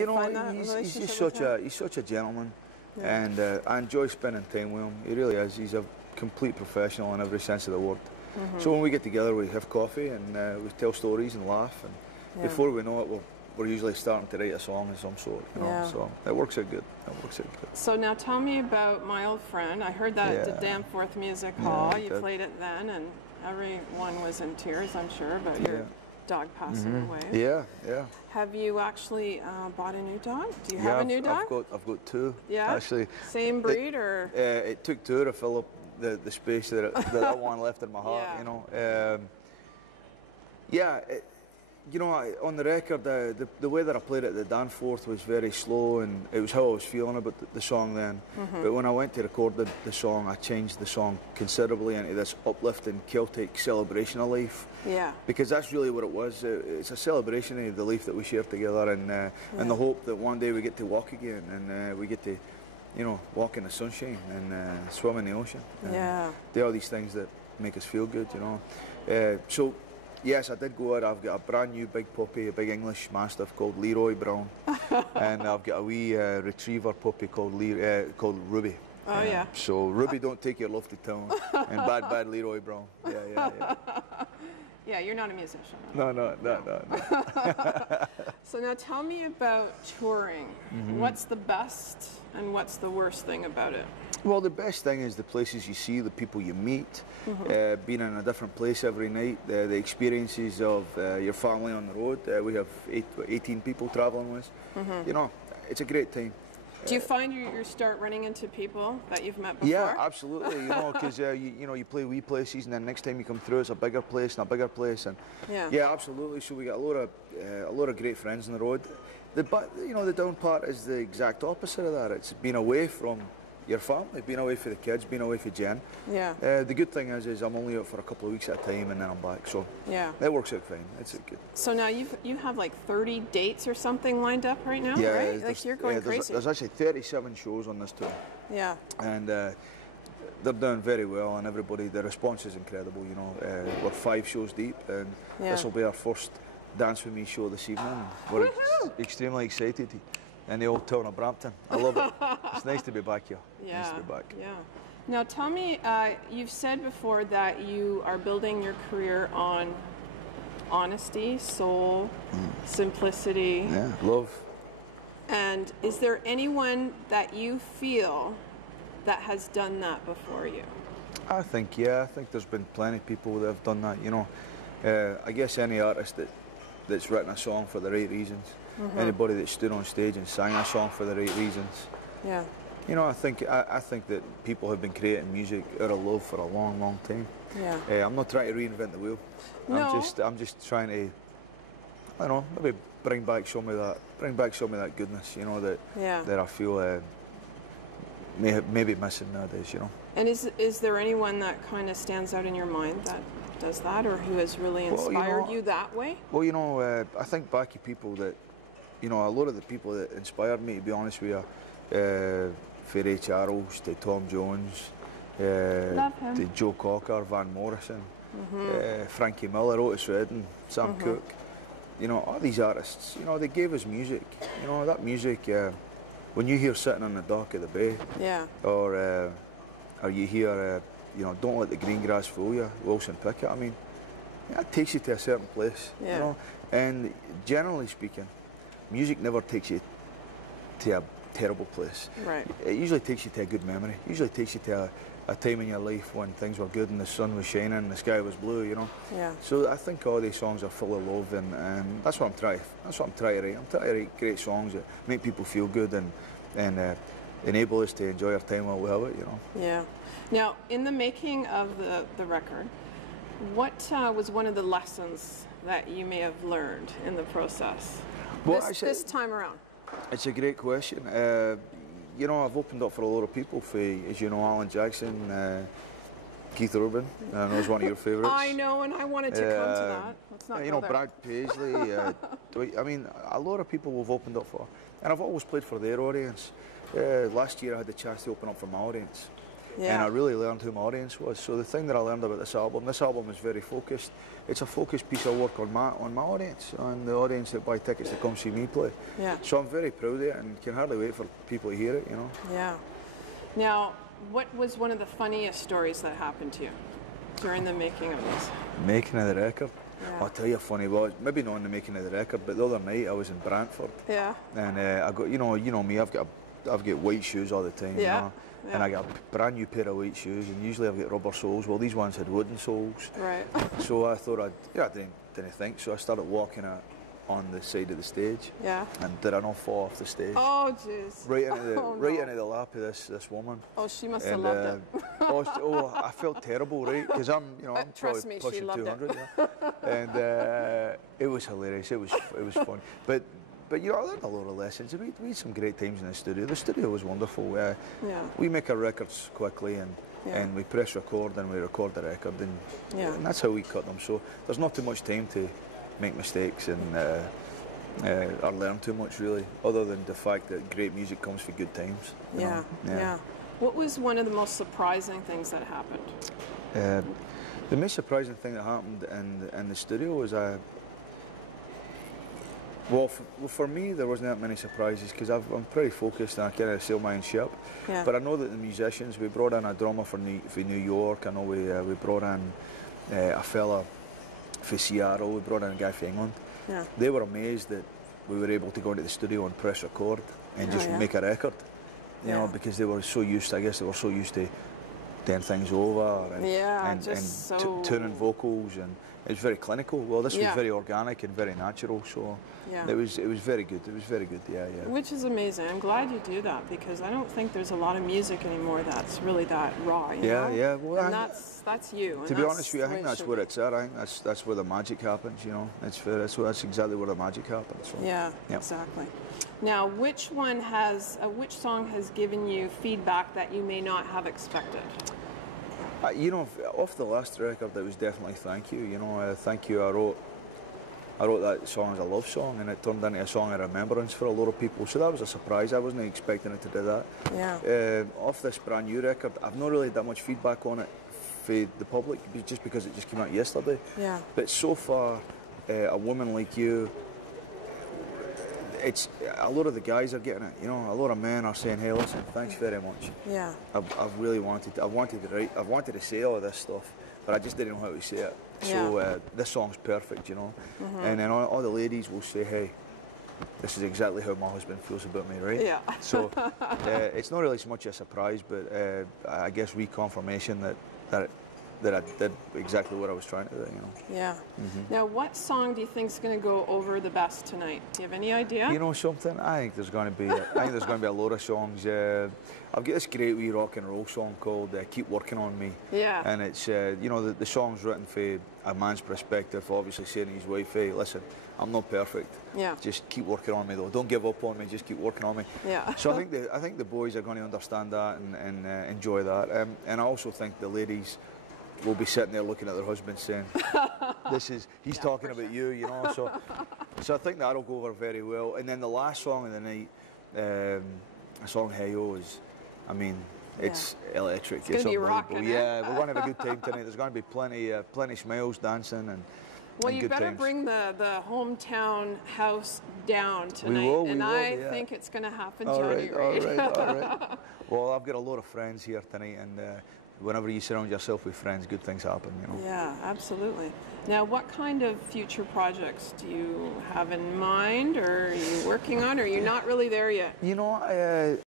You know, he's such a gentleman, and I enjoy spending time with him. He really is. He's a complete professional in every sense of the word. So when we get together, we have coffee and we tell stories and laugh, and before we know it, we're usually starting to write a song of some sort. You know? So it works out good. It works out good. So now tell me about My Old Friend. I heard that at the Danforth Music Hall. You played it then, and everyone was in tears, I'm sure, about your dog passing away. Yeah. Have you actually bought a new dog? Do you have a new dog? I've got two. Yeah. Actually. Same breed or? It took two to fill up the space that one left in my heart. You know. You know, on the record, the way that I played it at the Danforth was very slow, and it was how I was feeling about the song then. But when I went to record the song, I changed the song considerably into this uplifting Celtic celebration of life. Yeah. Because that's really what it was. It's a celebration of the life that we share together, and the hope that one day we get to walk again, and we get to, you know, walk in the sunshine and swim in the ocean. Do all these things that make us feel good, you know. So. Yes, I did go out. I've got a brand new big puppy, a big English Mastiff called Leroy Brown, and I've got a wee retriever puppy called Ruby. Oh yeah. So Ruby, don't take your love to town, and bad Leroy Brown. Yeah. Yeah, you're not a musician. No. So now tell me about touring. What's the best and what's the worst thing about it? Well, the best thing is the places you see, the people you meet, being in a different place every night, the experiences of your family on the road. We have 18 people traveling with us. You know, it's a great time. Do you find you start running into people that you've met before? Yeah, absolutely. You know, because you know, you play wee places, and then next time you come through, it's a bigger place and a bigger place, and yeah, absolutely. So we got a lot of great friends on the road. You know, the down part is the exact opposite of that. It's being away from your family, being away for the kids, being away for Jen. Yeah. The good thing is I'm only out for a couple of weeks at a time, and then I'm back. So yeah, that works out fine. It's good. So now you have like 30 dates or something lined up right now, right? Like you're going crazy. There's actually 37 shows on this tour. Yeah. And they're doing very well, and everybody, the response is incredible. You know, we're 5 shows deep, and this will be our first Dance With Me show this evening. We're extremely excited. In the old town of Brampton. I love it. It's nice to be back here. Yeah. Nice to be back. Yeah. Now tell me, you've said before that you are building your career on honesty, soul, simplicity. Yeah, love. And is there anyone that you feel that has done that before you? I think there's been plenty of people that have done that, you know. I guess any artist that's written a song for the right reasons. Anybody that stood on stage and sang a song for the right reasons. Yeah. You know, I think that people have been creating music out of love for a long, long time. Yeah. I'm not trying to reinvent the wheel. No. I'm just trying to, I don't know, maybe bring back some of that goodness, you know, that I feel maybe missing nowadays, you know. And is there anyone that kind of stands out in your mind that does that, or who has really inspired you that way? Well, you know, I think back to people that, you know, a lot of the people that inspired me, to be honest with you, Ray Charles, to Tom Jones, to Joe Cocker, Van Morrison, Frankie Miller, Otis Redding, Sam Cooke. You know, all these artists, you know, they gave us music. You know, that music, when you hear Sitting on the Dock of the Bay, or you hear, you know, Don't Let the Green Grass Fool You, Wilson Pickett, I mean, that takes you to a certain place, you know. And generally speaking, music never takes you to a terrible place. Right. It usually takes you to a good memory. It usually takes you to a time in your life when things were good and the sun was shining and the sky was blue, you know. Yeah. So I think all these songs are full of love, and that's what I'm trying. That's what I'm trying to write. I'm trying to write great songs that make people feel good and enable us to enjoy our time while we have it, you know. Yeah. Now, in the making of the record, what was one of the lessons that you may have learned in the process? Well, this time around. It's a great question. You know, I've opened up for a lot of people, as you know, Alan Jackson, Keith Urban, I know is one of your favourites. I know, and I wanted to come to that. Let's not you know, Brad Paisley, I mean, a lot of people we've opened up for, and I've always played for their audience. Last year I had the chance to open up for my audience. and I really learned who my audience was. So the thing that I learned about this album is very focused. It's a focused piece of work on my audience, on the audience that buy tickets to come see me play. Yeah. So I'm very proud of it and can hardly wait for people to hear it, you know. Yeah. Now, what was one of the funniest stories that happened to you during the making of this? Making of the record? Yeah. I'll tell you a funny was, maybe not in the making of the record, but the other night I was in Brantford. Yeah. And I got, you know me, I've got white shoes all the time, you know? Yeah. And I got a brand new pair of white shoes, and usually I've got rubber soles. Well, these ones had wooden soles. Right. So I thought I didn't think. So I started walking on the side of the stage. Yeah. And did I not fall off the stage? Oh, jeez. Right into the lap of this woman. Oh, she must have loved it. I felt terrible, right? Because I'm probably pushing 200. Yeah. And it was hilarious. It was fun. But you know, I learned a lot of lessons. We had some great times in the studio. The studio was wonderful. We make our records quickly and we press record and we record the record and that's how we cut them. So there's not too much time to make mistakes and or learn too much really, other than the fact that great music comes for good times. Yeah. What was one of the most surprising things that happened? The most surprising thing that happened in the studio was well, for me, there wasn't that many surprises because I'm pretty focused and I kind of sail my own ship. Yeah. But I know that the musicians, we brought in a drummer for New York. I know we brought in a fella for Seattle. We brought in a guy from England. Yeah. They were amazed that we were able to go into the studio and press record and just make a record. You know, because they were so used. I guess they were so used to doing things over and tuning vocals, and it was very clinical. Well, this was very organic and very natural, so it was very good. It was very good, yeah. Which is amazing. I'm glad you do that because I don't think there's a lot of music anymore that's really that raw. You know? Yeah. Well, and that's you. To be honest with you, I think that's where it's at. I think that's where the magic happens. You know, that's exactly where the magic happens. So. Yeah, exactly. Now, which song has given you feedback that you may not have expected? You know, off the last record, it was definitely Thank You. You know, Thank You. I wrote that song as a love song, and it turned into a song of remembrance for a lot of people. So that was a surprise. I wasn't expecting it to do that. Yeah. Off this brand new record, I've not really had that much feedback on it for the public, just because it just came out yesterday. Yeah. But so far, A Woman Like You. It's a lot of the guys are getting it, you know. A lot of men are saying, "Hey, listen, thanks very much." Yeah. I've really wanted to say all of this stuff, but I just didn't know how to say it. So this song's perfect, you know. And then all the ladies will say, "Hey, this is exactly how my husband feels about me," right? Yeah. So it's not really so much a surprise, but I guess reconfirmation that I did exactly what I was trying to do, you know. Yeah. Now, what song do you think is going to go over the best tonight? Do you have any idea? You know something? I think there's going to be a lot of songs. I've got this great wee rock and roll song called "Keep Working on Me." Yeah. And it's you know, the song's written for a man's perspective, obviously saying to his wife, "Hey, listen, I'm not perfect. Yeah. Just keep working on me, though. Don't give up on me. Just keep working on me." Yeah. So I think the boys are going to understand that and enjoy that. And I also think the ladies will be sitting there looking at their husbands saying, he's talking about you, you know. So I think that'll go over very well. And then the last song of the night, a song "Hey-O" is, I mean, it's electric. It's unbelievable. Rocking, yeah, we're going to have a good time tonight. There's going to be plenty smiles, dancing, and well, you better bring the hometown house down tonight, I think it's going to happen, Johnny. All right. Well, I've got a lot of friends here tonight, and whenever you surround yourself with friends, good things happen, you know. Yeah, absolutely. Now, what kind of future projects do you have in mind, or are you working on, or are you not really there yet? You know,